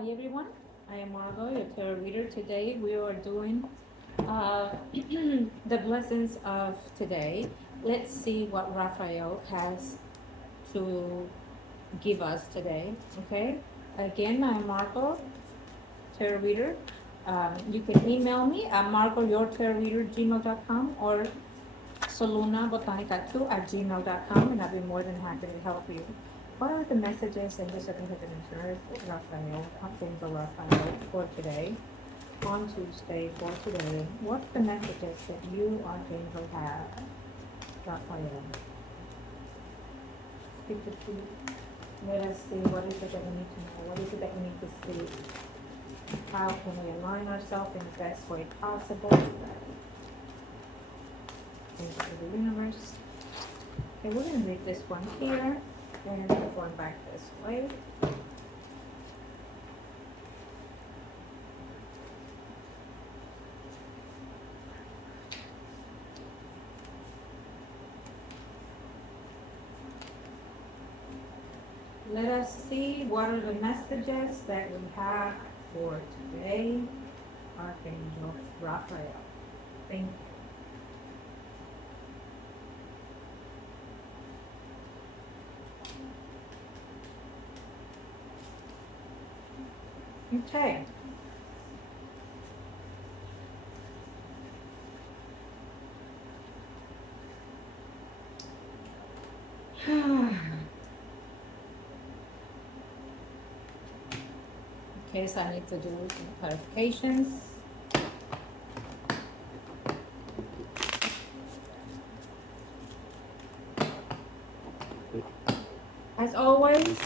Hi everyone, I am Margo, your tarot reader. Today we are doing uh, the blessings of today. Let's see what Raphael has to give us today. Okay, again, I'm Margo, tarot reader. You can email me at margoyourtarotreader@gmail.com or solunabotanica2@gmail.com, and I'll be more than happy to help you. What are the messages and just looking at the insurance, Raphael, Angel Rafael, for today, on Tuesday, for today? What's the messages that you, Archangel, have, Raphael? Speak the truth. Let us see what is it that we need to know. What is it that we need to see? How can we align ourselves in the best way possible? Into the universe. Okay, we're going to read this one here, and we're going back this way. Let us see what are the messages that we have for today, Archangel Raphael. Thank you. Okay. Okay, so I need to do some clarifications. As always,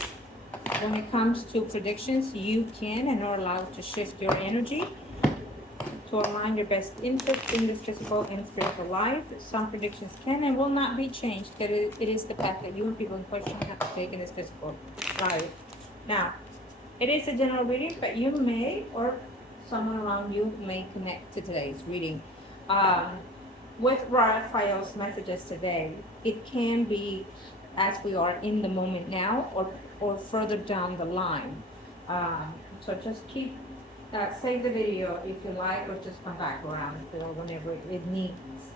when it comes to predictions, you can and are allowed to shift your energy to align your best interest in this physical and spiritual life. Some predictions can and will not be changed. It is the path that you and people in question have to take in this physical life. Now, it is a general reading, but you may, or someone around you may connect to today's reading. With Raphael's messages today, it can be as we are in the moment now, or further down the line. So just keep save the video if you like, or just come back around for whenever it needs.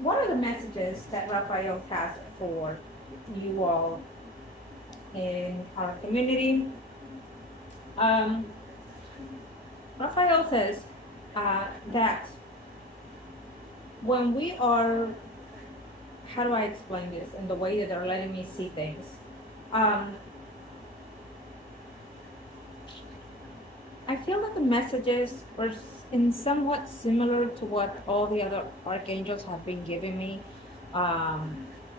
What are the messages that Raphael has for you all in our community? Raphael says that when we are, how do I explain this in the way that they're letting me see things? I feel that the messages are in somewhat similar to what all the other archangels have been giving me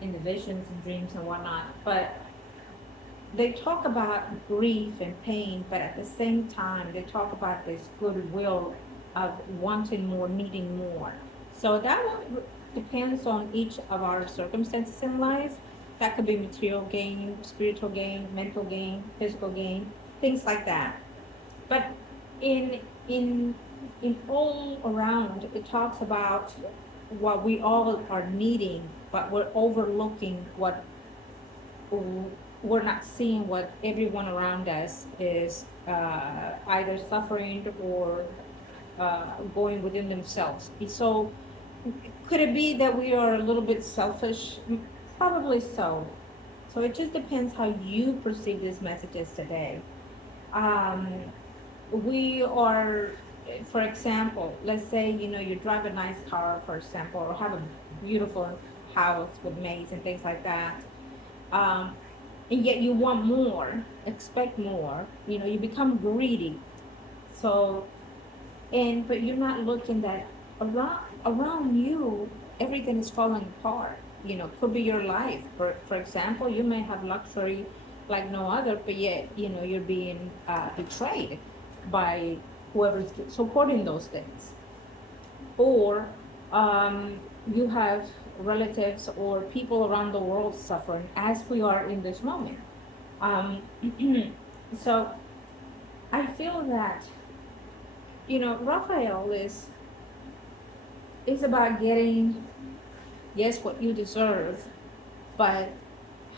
in the visions and dreams and whatnot. But they talk about grief and pain, but at the same time, they talk about this goodwill of wanting more, needing more. So that depends on each of our circumstances in life. That could be material gain, spiritual gain, mental gain, physical gain, things like that. But in in all around, it talks about what we all are needing, but we're overlooking what we're not seeing, what everyone around us is either suffering or going within themselves. So could it be that we are a little bit selfish? Probably so. So it just depends how you perceive these messages today. We are, for example, let's say, you drive a nice car, for example, or have a beautiful house with maids and things like that. And yet you want more, expect more, you become greedy. So, but you're not looking that around you, everything is falling apart. Could be your life. For example, you may have luxury like no other, but yet, you're being betrayed by whoever's supporting those things. Or you have relatives or people around the world suffering as we are in this moment. So I feel that, Raphael is about getting, yes, what you deserve, but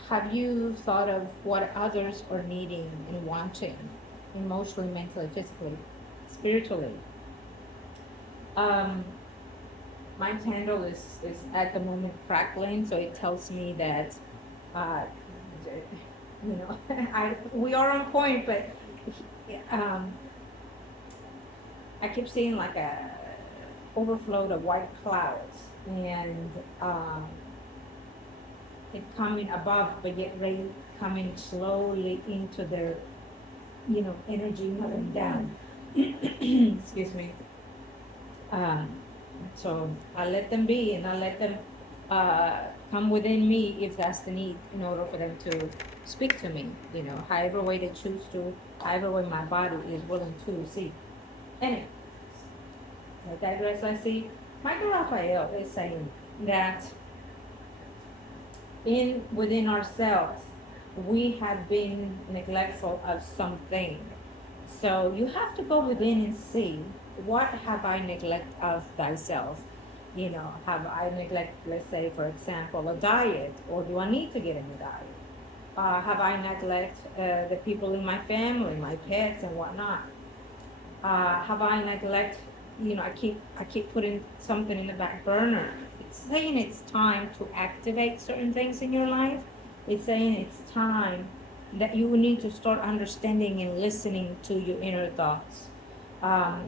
have you thought of what others are needing and wanting? emotionally, mentally, physically, spiritually. Um, my candle is at the moment crackling, so it tells me that, uh, we are on point, but um, I keep seeing like a overflow of white clouds, and um, it coming above, but yet rain coming slowly into their, energy coming down. Excuse me. Um, so I let them be, and I let them uh, come within me if that's the need, in order for them to speak to me. However way they choose to, however way my body is willing to receive. Anyway, I digress. I see. Michael Rafael is saying that within ourselves, we have been neglectful of something. So you have to go within and see, what have I neglect of thyself? Have I neglect, let's say, for example, a diet, or do I need to get a new diet? Have I neglect the people in my family, my pets and whatnot? Have I neglect, I keep putting something in the back burner. It's saying it's time to activate certain things in your life. It's saying it's time that you need to start understanding and listening to your inner thoughts,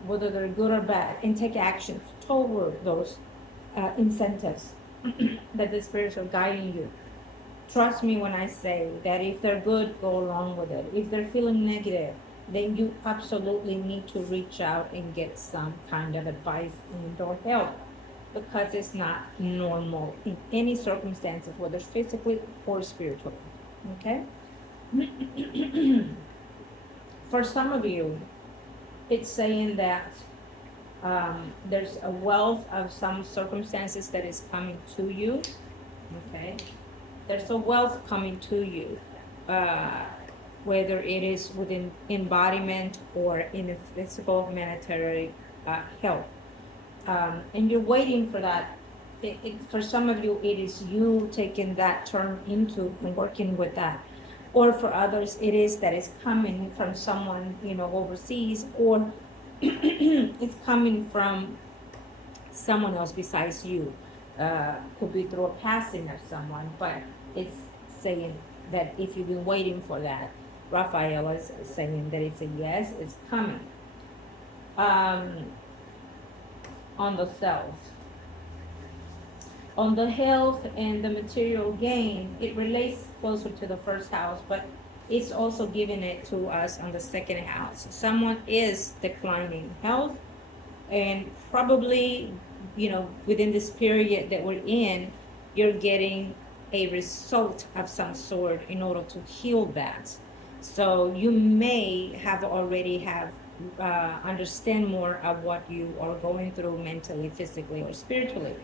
whether they're good or bad, and take actions toward those incentives that the spirits are guiding you. Trust me when I say that if they're good, go along with it. If they're feeling negative, then you absolutely need to reach out and get some kind of advice and or help, because it's not normal in any circumstances, whether physically or spiritually. Okay? For some of you, it's saying that there's a wealth of some circumstances that is coming to you. Okay? There's a wealth coming to you, whether it is within embodiment or in a physical monetary help. And you're waiting for that. For some of you, it is you taking that turn into and working with that. Or for others, it is that it's coming from someone, overseas, or it's coming from someone else besides you. Could be through a passing of someone, but it's saying that if you've been waiting for that, Raphael is saying that it's a yes, it's coming. On the self, on the health and the material gain, it relates closer to the first house, but it's also giving it to us on the second house. Someone is declining health, and probably, within this period that we're in, you're getting a result of some sort in order to heal that. So you may have already understand more of what you are going through mentally, physically, or spiritually.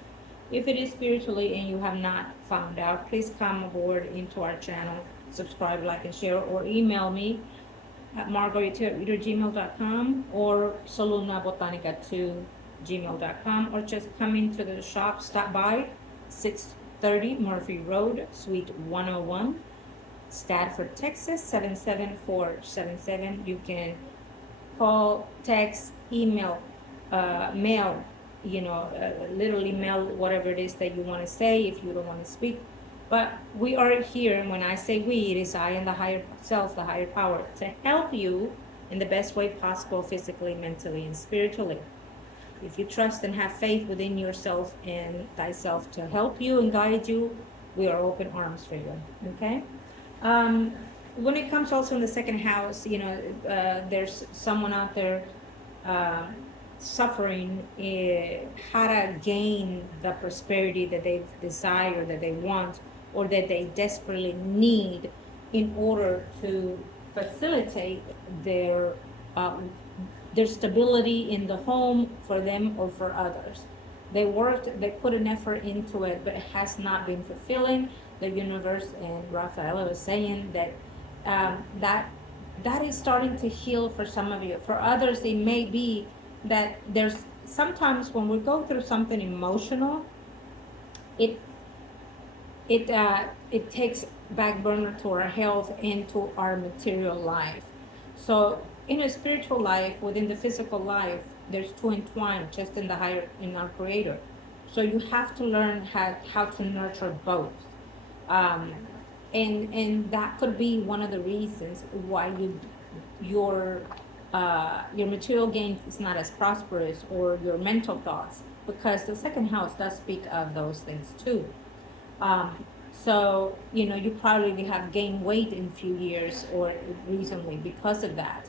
If it is spiritually and you have not found out, please come aboard into our channel, subscribe, like, and share, or email me at margourtarotreader@gmail.com or solunabotanica2@gmail.com, or just come into the shop, stop by 630 Murphy Road, Suite 101, Stafford, Texas 77477. You can call, text, email, mail, literally mail whatever it is that you want to say if you don't want to speak. But we are here, and when I say we, it is I and the higher self, the higher power, to help you in the best way possible, physically, mentally, and spiritually. If you trust and have faith within yourself and thyself to help you and guide you, we are open arms for you. Okay? When it comes also in the second house, there's someone out there suffering how to gain the prosperity that they desire, that they want, or that they desperately need in order to facilitate their stability in the home for them or for others. They worked, they put an effort into it, but it has not been fulfilling. The universe, and Rafaela was saying that that is starting to heal for some of you. For others, it may be that there's sometimes when we go through something emotional, it takes back burner to our health and to our material life. So in a spiritual life, within the physical life, there's two entwined just in the higher, in our creator. So you have to learn how to nurture both. Um, and that could be one of the reasons why your material gain is not as prosperous, or your mental thoughts, because the second house does speak of those things too. So, you probably have gained weight in a few years or recently because of that.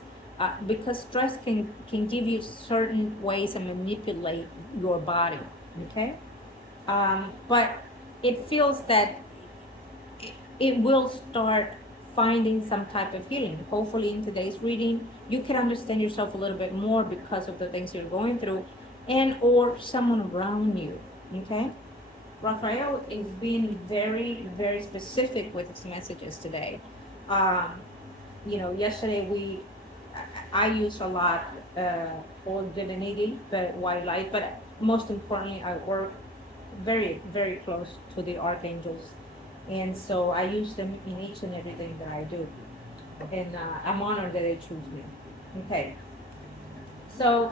Because stress can give you certain ways and manipulate your body. Okay? But it feels that it will start finding some type of healing. Hopefully, in today's reading, you can understand yourself a little bit more because of the things you're going through, and or someone around you. Okay? Rafael is being very, very specific with his messages today. Um, Yesterday I used a lot old divinity, but wildlife, but most importantly, I work very, very close to the archangels, and so I use them in each and everything that I do, and I'm honored that they choose me. Okay, so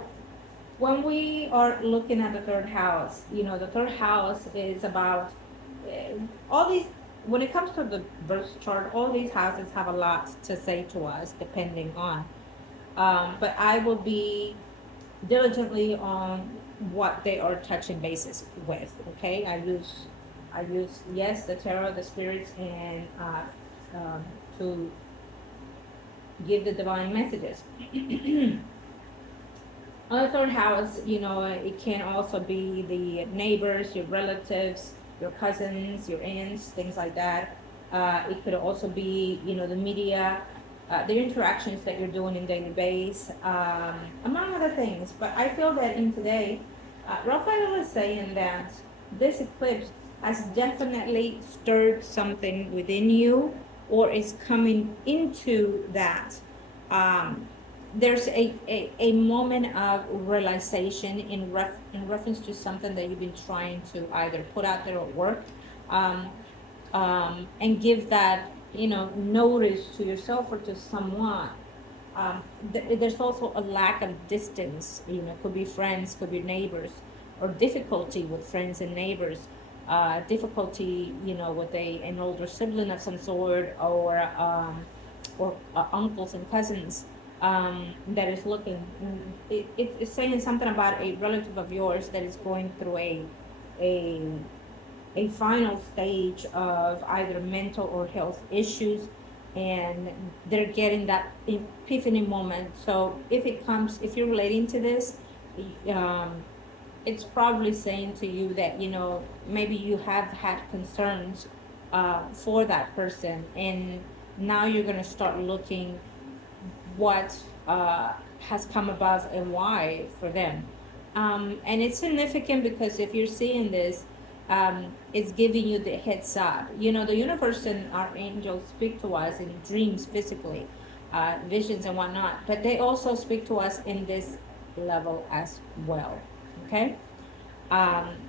when we are looking at the third house, the third house is about uh, all these. When it comes to the birth chart, all these houses have a lot to say to us, depending on. But I will be diligently on what they are touching bases with. Okay, I use, yes, the tarot, the spirits, and to give the divine messages. On the third house, it can also be the neighbors, your relatives, your cousins, your aunts, things like that. It could also be, the media, the interactions that you're doing in daily base, among other things. But I feel that in today, Raphael is saying that this eclipse has definitely stirred something within you, or is coming into that. Um, there's a moment of realization in reference to something that you've been trying to either put out there or work, um, and give that, notice to yourself or to someone. There's also a lack of distance. Could be friends, could be neighbors, or difficulty with friends and neighbors. Difficulty, with an older sibling of some sort, or uncles and cousins, that is looking. It's saying something about a relative of yours that is going through a a final stage of either mental or health issues, and they're getting that epiphany moment. So if you're relating to this, um, it's probably saying to you that, maybe you have had concerns for that person, and now you're going to start looking what has come about and why for them. And it's significant because if you're seeing this, it's giving you the heads up. The universe and our angels speak to us in dreams, physically, visions and whatnot, but they also speak to us in this level as well. Okay?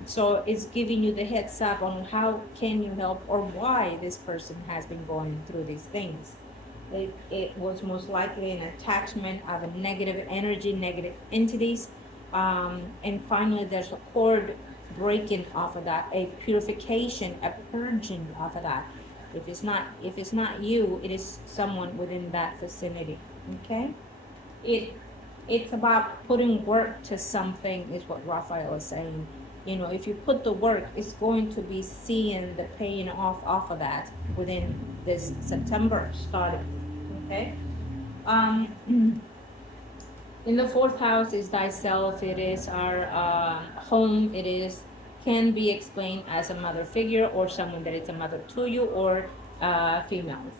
So it's giving you the heads up on how can you help, or why this person has been going through these things. It was most likely an attachment of a negative energy, negative entities. And finally, there's a cord breaking off of that, a purification, a purging off of that. If it's not you, it is someone within that vicinity. Okay? It it's about putting work to something, is what Raphael is saying. If you put the work, it's going to be seeing the paying off of that within this September starting. Okay? Um, in the fourth house is thyself. It is our home. It is can be explained as a mother figure, or someone that is a mother to you, or females.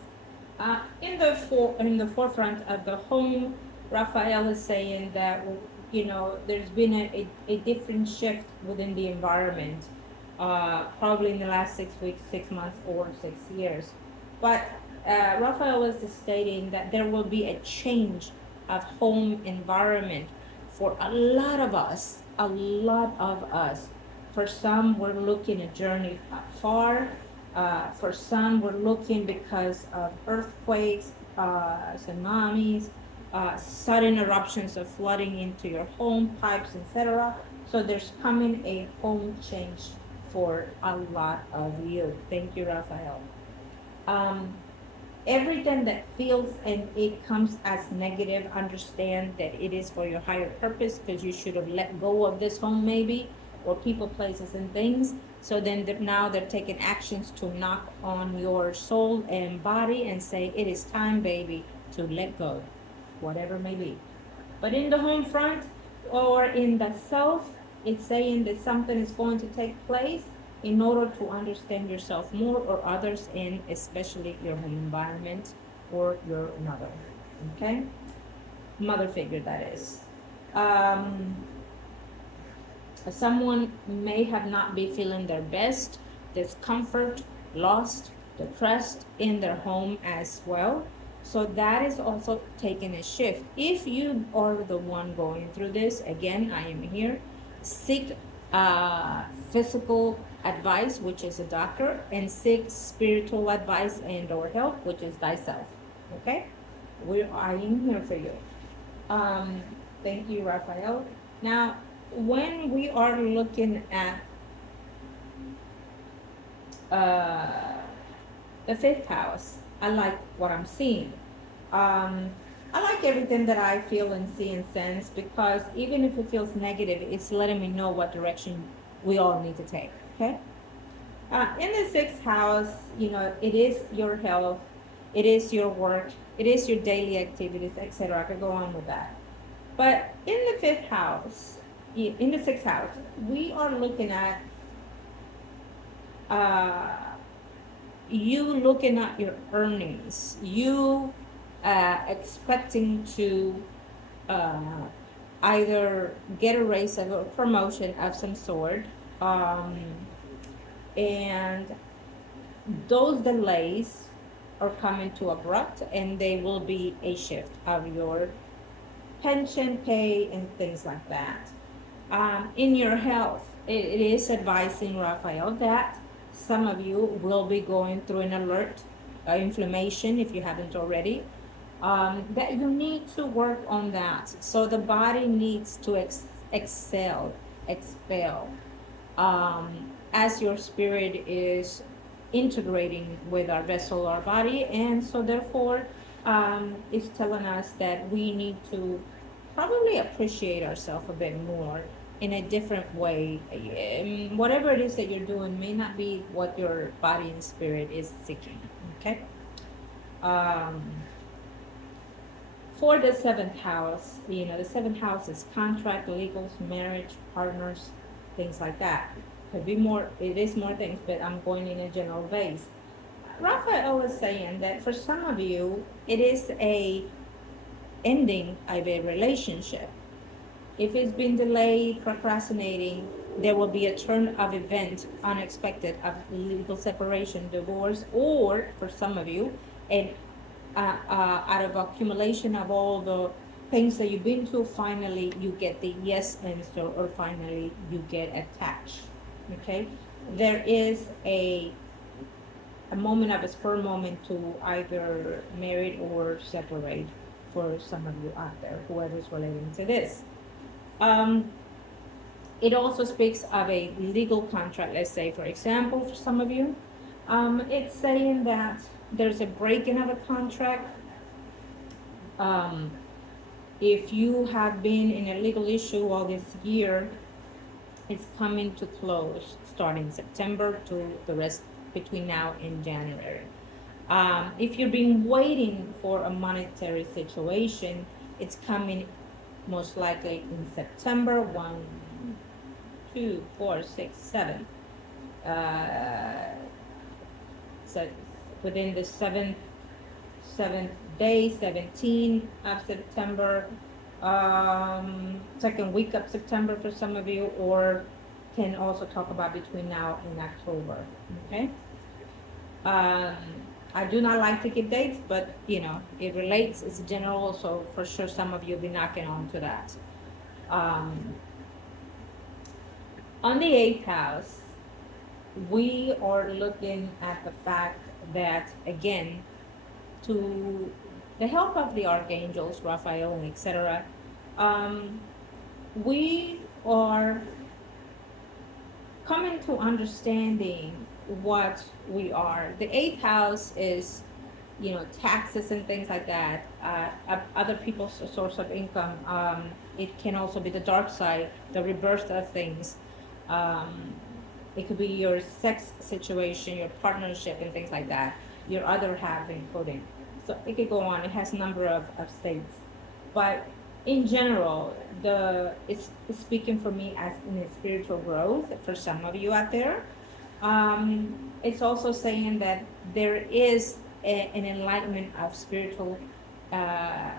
In the forefront of the home, Raphael is saying that, there's been a different shift within the environment, probably in the last 6 weeks, 6 months, or 6 years. But Raphael is stating that there will be a change of home environment for a lot of us. A lot of us. For some, we're looking a journey far. For some, we're looking because of earthquakes, tsunamis, sudden eruptions of flooding into your home, pipes, etc. So there's coming a home change for a lot of you. Thank you, Rafael. Um, Everything that feels and it comes as negative, understand that it is for your higher purpose, because you should have let go of this home maybe, or people, places, and things. So then now they're taking actions to knock on your soul and body and say, it is time, baby, to let go, whatever may be. But in the home front or in the self, it's saying that something is going to take place in order to understand yourself more, or others, and especially your home environment or your mother. Okay? Mother figure, that is. Someone may have not be feeling their best, discomfort, lost, depressed in their home as well. So that is also taking a shift. If you are the one going through this, again, I am here. Seek physical advice, which is a doctor, and seek spiritual advice and or help, which is thyself. Okay? I am here for you. Thank you, Rafael. Now, when we are looking at the fifth house, I like what I'm seeing. I like everything that I feel and see and sense, because even if it feels negative, it's letting me know what direction we all need to take. Okay? In the sixth house, it is your health, it is your work, it is your daily activities, etc. I could go on with that. But in the fifth house, in the sixth house, we are looking at you looking at your earnings, you expecting to either get a raise or a promotion of some sort, and those delays are coming to abrupt, and they will be a shift of your pension pay and things like that. In your health, it is advising, Rafael, that some of you will be going through an alert inflammation, if you haven't already, that you need to work on that. So the body needs to expel, as your spirit is integrating with our vessel, our body, and so therefore it's telling us that we need to probably appreciate ourselves a bit more in a different way. Whatever it is that you're doing may not be what your body and spirit is seeking. Okay. For the seventh house, the seventh house is contract, legals, marriage, partners, things like that. Could be more, it is more things, but I'm going in a general base. Rafael is saying that for some of you, it is a ending of a relationship. If it's been delayed, procrastinating, there will be a turn of event, unexpected, of legal separation, divorce, or for some of you, an out of accumulation of all the things that you've been to, finally you get the yes answer, or finally you get attached. Okay, there is a moment of a spur moment to either marry or separate for some of you out there, whoever's relating to this. It also speaks of a legal contract. Let's say, for example, for some of you, it's saying that there's a breaking of a contract. If you have been in a legal issue all this year, it's coming to close starting September to the rest between now and January. If you've been waiting for a monetary situation, it's coming most likely in September. 1, 2, 4, 6, 7. So within the seventh day, 17 of September, second week of September for some of you, or can also talk about between now and October. Okay. I do not like to give dates, but it relates. It's general, so for sure some of you will be knocking on to that. On the 8th house, we are looking at the fact that, again, to the help of the archangels, Raphael and etc., um, we are coming to understanding what we are. The eighth house is, taxes and things like that. Other people's source of income. It can also be the dark side, the rebirth of things. Um, it could be your sex situation, your partnership, and things like that. Your other half, including. So it could go on. It has a number of states, but in general, it's speaking for me as in a spiritual growth for some of you out there. It's also saying that there is an enlightenment of spiritual uh,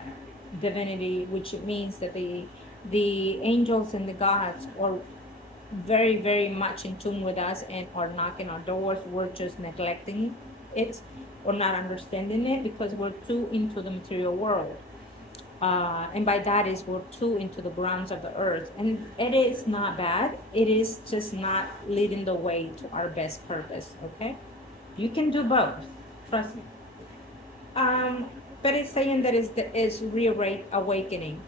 divinity, which means that the angels and the gods are very, very much in tune with us and are knocking our doors. We're just neglecting it or not understanding it because we're too into the material world. And by that is we're too into the grounds of the earth. And it is not bad. It is just not leading the way to our best purpose, okay? You can do both. Trust me. But it's saying that is reawakening.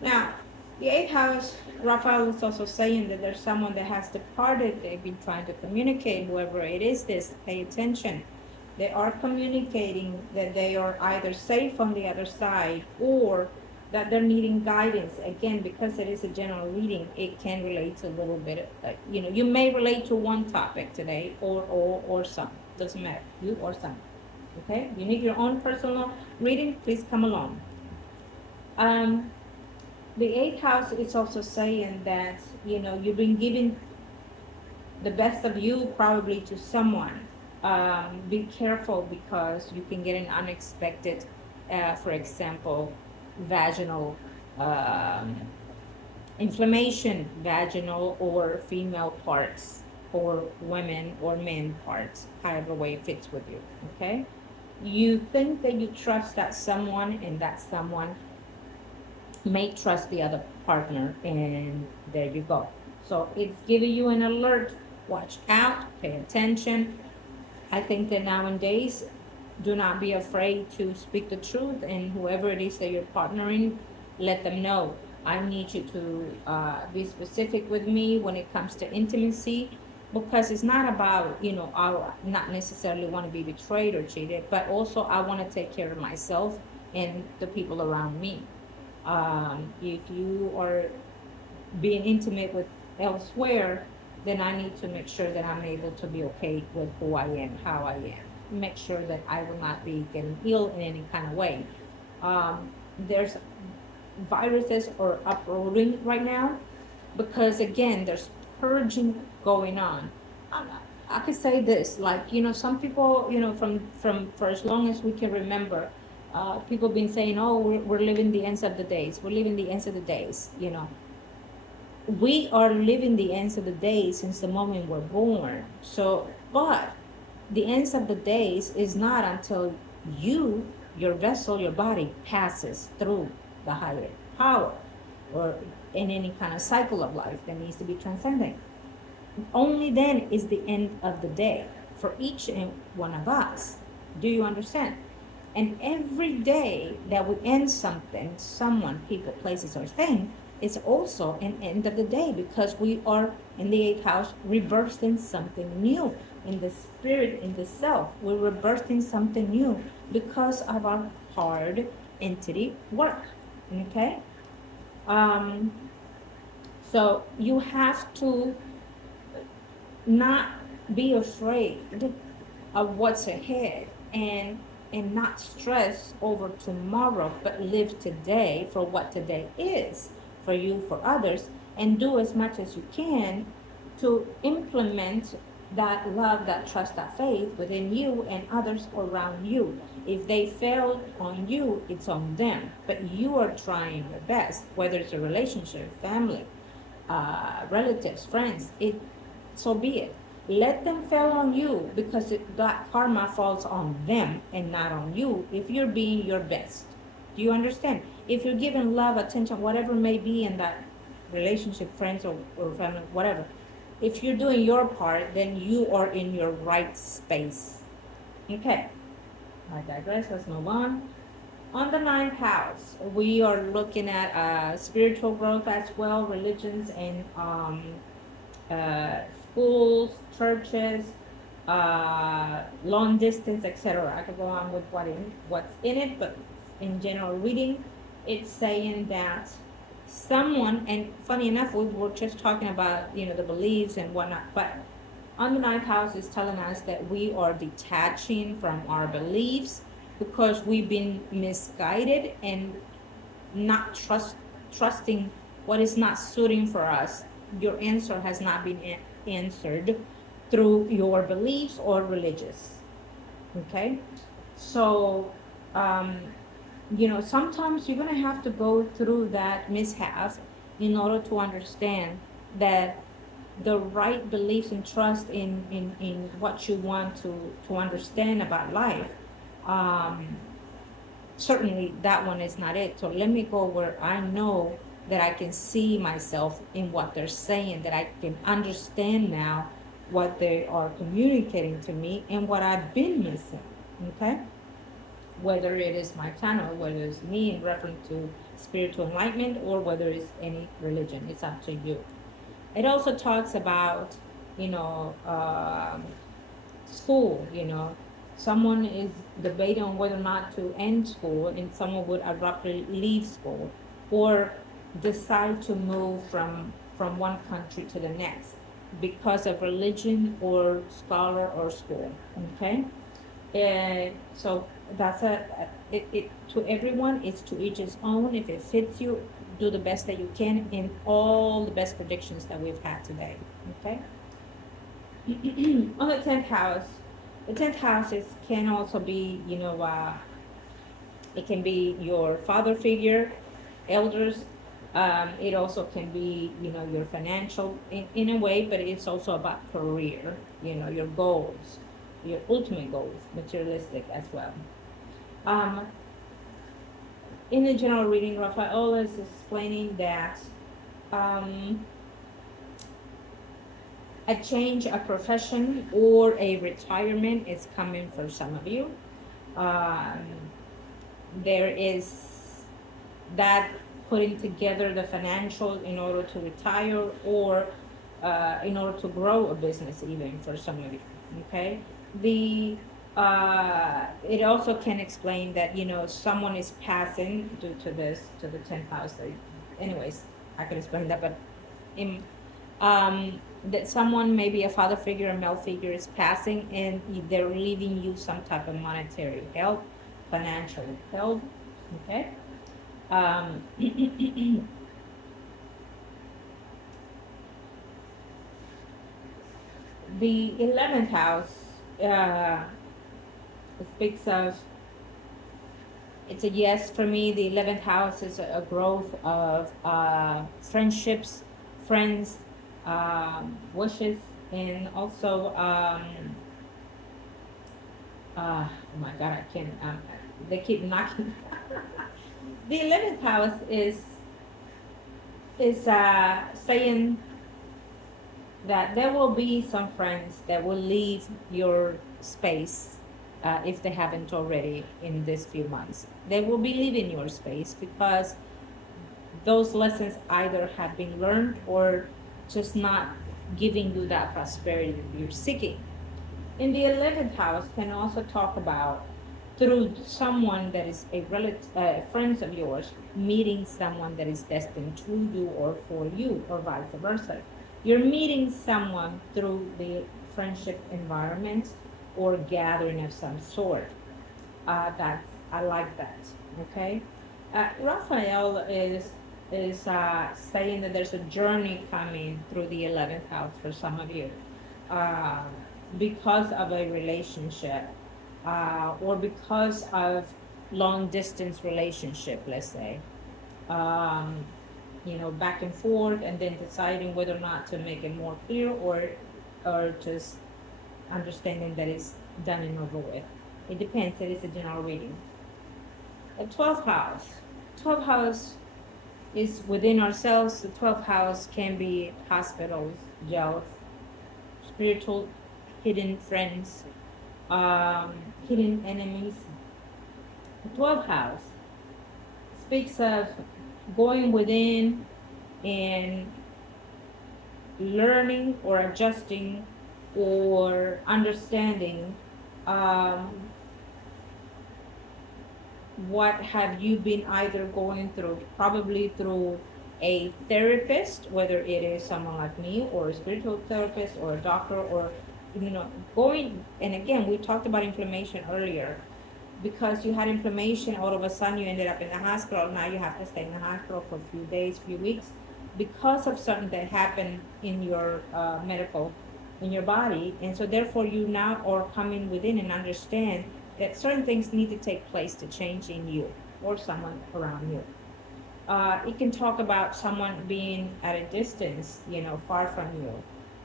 Now, the eighth house, Raphael is also saying that there's someone that has departed. They've been trying to communicate, whoever it is, this, pay attention. They are communicating that they are either safe on the other side or that they're needing guidance. Again, because it is a general reading, it can relate to a little bit. You may relate to one topic today or some. Doesn't matter, you or some. Okay, you need your own personal reading, please come along. The eighth house is also saying that, you've been giving the best of you probably to someone. Be careful because you can get an unexpected, for example, vaginal inflammation, vaginal or female parts, or women or men parts, however way it fits with you, okay? You think that you trust that someone, and that someone may trust the other partner, and there you go. So it's giving you an alert. Watch out, pay attention. I think that nowadays, do not be afraid to speak the truth, and whoever it is that you're partnering, let them know. I need you to be specific with me when it comes to intimacy, because it's not about, I not necessarily want to be betrayed or cheated, but also I want to take care of myself and the people around me. If you are being intimate with elsewhere, then I need to make sure that I'm able to be okay with who I am, how I am. Make sure that I will not be getting ill in any kind of way. There's viruses are uprooting right now because, again, there's purging going on. I could say this, like, some people, from for as long as we can remember, people been saying, oh, we're living the ends of the days. We're living the ends of the days. We are living the ends of the days since the moment we're born. So, but the ends of the days is not until your vessel, your body passes through the higher power or in any kind of cycle of life that needs to be transcended. Only then is the end of the day for each and one of us. Do you understand? And every day that we end something, someone, people, places, or thing, it's also an end of the day because we are in the eighth house rebirthing something new in the spirit, in the self. We're rebirthing something new because of our hard entity work. Okay? So you have to not be afraid of what's ahead and not stress over tomorrow, but live today for what today is for you, for others, and do as much as you can to implement that love, that trust, that faith within you and others around you. If they fail on you, it's on them, but you are trying your best, whether it's a relationship, family, relatives, friends, so be it. Let them fail on you because that karma falls on them and not on you if you're being your best. Do you understand? If you're giving love, attention, whatever may be in that relationship, friends or family, whatever, if you're doing your part, then you are in your right space. Okay. I digress. Let's move on. On the ninth house, we are looking at spiritual growth as well, religions and schools, churches, long distance, etc. I could go on with what's in it, but in general reading, it's saying that someone, and funny enough, we were just talking about the beliefs and whatnot, but on the ninth house is telling us that we are detaching from our beliefs because we've been misguided and not trusting what is not suiting for us. Your answer has not been answered through your beliefs or religious. Okay, so um, sometimes you're gonna have to go through that mishap in order to understand that the right beliefs and trust in what you want to understand about life. um, Certainly that one is not it. So let me go where I know that I can see myself in what they're saying, that I can understand now what they are communicating to me and what I've been missing. Okay, whether it is my channel, whether it's me in reference to spiritual enlightenment, or whether it's any religion, it's up to you. It also talks about, you know, school. Someone is debating on whether or not to end school, and someone would abruptly leave school or decide to move from one country to the next because of religion or scholar or school. Okay, and so that's it to everyone. It's to each his own. If it fits you, do the best that you can in all the best predictions that we've had today. Okay. On the 10th house, the 10th house can also be, it can be your father figure, elders. It also can be, your financial in a way, but it's also about career, your goals, your ultimate goals, materialistic as well. Um, in the general reading, Rafael is explaining that um, a change, a profession, or a retirement is coming for some of you. Um, there is that putting together the financial in order to retire, or in order to grow a business, even for some of you. Okay, the it also can explain that someone is passing due to this, to the 10th house. Anyways, I could explain that, but in that someone, maybe a father figure, a male figure, is passing, and they're leaving you some type of monetary help, financial help. Okay. The 11th house speaks of, it's a yes for me. The 11th house is a growth of friendships, friends, wishes, and also oh my god, I can't they keep knocking. The 11th house is saying that there will be some friends that will leave your space, if they haven't already in these few months. They will be leaving your space because those lessons either have been learned or just not giving you that prosperity you're seeking. In the 11th house can also talk about, through someone that is a relative, friends of yours, meeting someone that is destined to you or for you, or vice versa. You're meeting someone through the friendship environment or gathering of some sort. I like that. Okay. Raphael is saying that there's a journey coming through the 11th house for some of you, uh, because of a relationship, or because of long distance relationship, let's say. Um, back and forth, and then deciding whether or not to make it more clear, or just understanding that it's done and over with. It depends. It is a general reading. The 12th house. 12th house is within ourselves. The 12th house can be hospitals, jails, spiritual hidden friends, hidden enemies. The 12th house speaks of going within and learning or adjusting or understanding, um, what have you been either going through, probably through a therapist, whether it is someone like me or a spiritual therapist or a doctor, or going. And again, we talked about inflammation earlier. Because you had inflammation, all of a sudden you ended up in the hospital. Now you have to stay in the hospital for a few days, few weeks, because of something that happened in your medical, in your body. And so therefore you now are coming within and understand that certain things need to take place to change in you or someone around you. It can talk about someone being at a distance, far from you,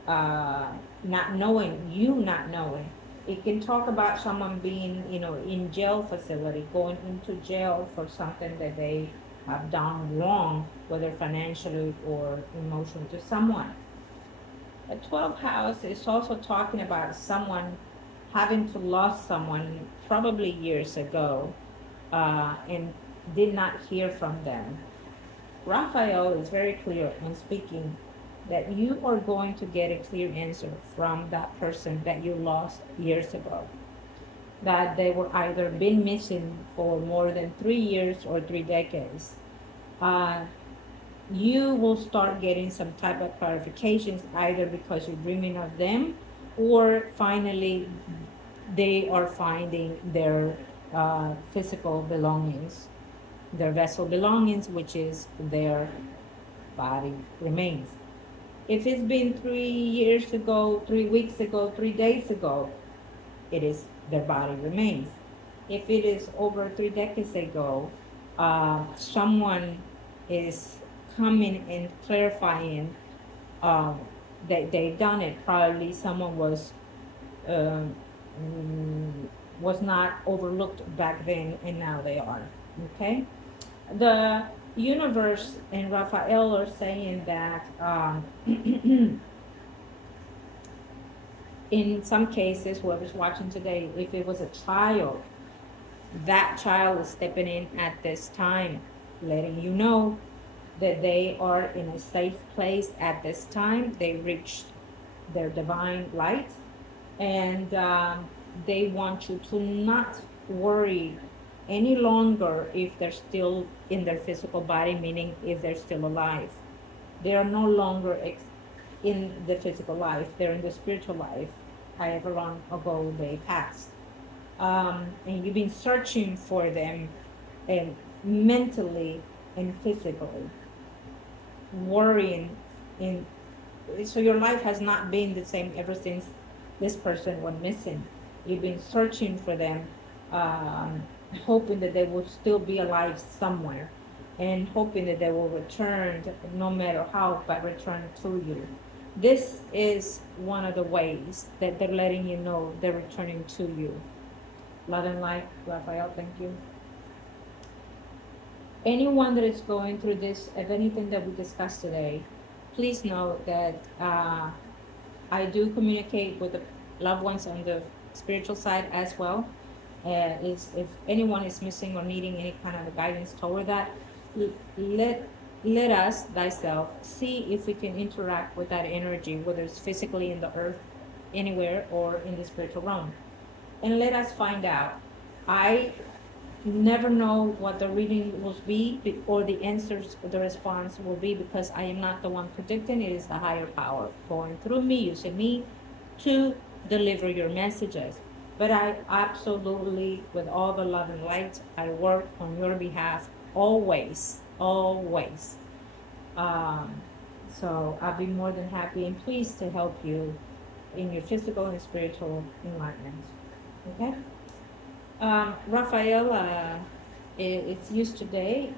not knowing you, not knowing. It can talk about someone being, in jail facility, going into jail for something that they have done wrong, whether financially or emotionally to someone. The 12th house is also talking about someone having to lost someone probably years ago, and did not hear from them. Raphael is very clear in speaking that you are going to get a clear answer from that person that you lost years ago. That they were either been missing for more than 3 years or 3 decades. Uh, you will start getting some type of clarifications, either because you're dreaming of them, or finally they are finding their physical belongings, their vessel belongings, which is their body remains. If it's been 3 years ago, 3 weeks ago, 3 days ago, it is their body remains. If it is over 3 decades ago, someone is coming and clarifying that they've done it. Probably someone uh, was not overlooked back then, and now they are. Okay, the universe and Raphael are saying that in some cases, whoever's watching today, if it was a child, that child is stepping in at this time, letting you know that they are in a safe place at this time. They reached their divine light, and they want you to not worry any longer if they're still in their physical body, meaning if they're still alive. They are no longer in the physical life, they're in the spiritual life, however long ago they passed. And you've been searching for them, and mentally and physically, worrying in. So your life has not been the same ever since this person went missing. You've been searching for them, hoping that they will still be alive somewhere, and hoping that they will return, no matter how, but return to you. This is one of the ways that they're letting you know they're returning to you. Love and light, Raphael, thank you. Anyone that is going through this, of anything that we discussed today, please know that I do communicate with the loved ones on the spiritual side as well. Is if anyone is missing or needing any kind of guidance toward that, let us thyself see if we can interact with that energy, whether it's physically in the earth, anywhere, or in the spiritual realm, and let us find out. I never know what the reading will be, or the answers, the response will be, because I am not the one predicting. It is the higher power going through me, using me to deliver your messages. But I absolutely, with all the love and light, I work on your behalf always, always. So I'll be more than happy and pleased to help you in your physical and spiritual enlightenment. Okay? Raphael, it's used today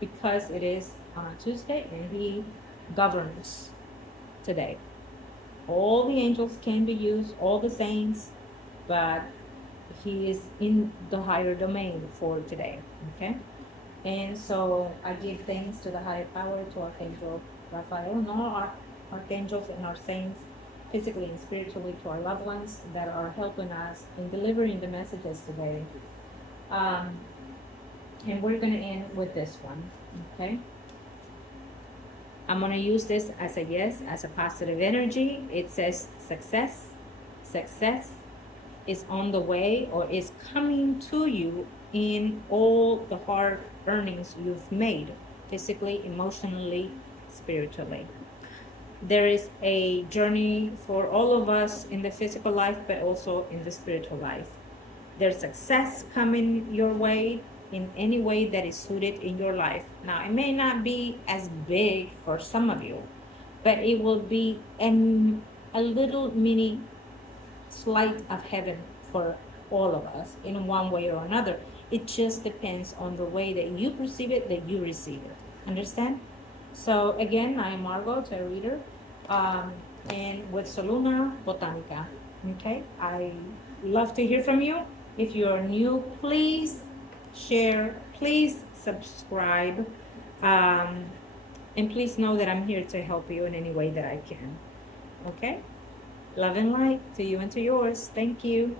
because it is on Tuesday, and he governs today. All the angels can be used, all the saints, but he is in the higher domain for today. Okay? And so I give thanks to the higher power, to Archangel Rafael, and all our archangels and our saints, physically and spiritually, to our loved ones that are helping us in delivering the messages today. And we're going to end with this one, okay? I'm going to use this as a yes, as a positive energy. It says success. Success is on the way or is coming to you in all the hard earnings you've made, physically, emotionally, spiritually. There is a journey for all of us in the physical life, but also in the spiritual life. There's success coming your way in any way that is suited in your life. Now, it may not be as big for some of you, but it will be a little mini slight of heaven for all of us in one way or another. It just depends on the way that you perceive it, that you receive it. Understand? So again, I'm Margot, tarot reader, and with Soluna Botanica. Okay, I love to hear from you. If you are new, please share, please subscribe, and please know that I'm here to help you in any way that I can. Okay, love and light to you and to yours. Thank you.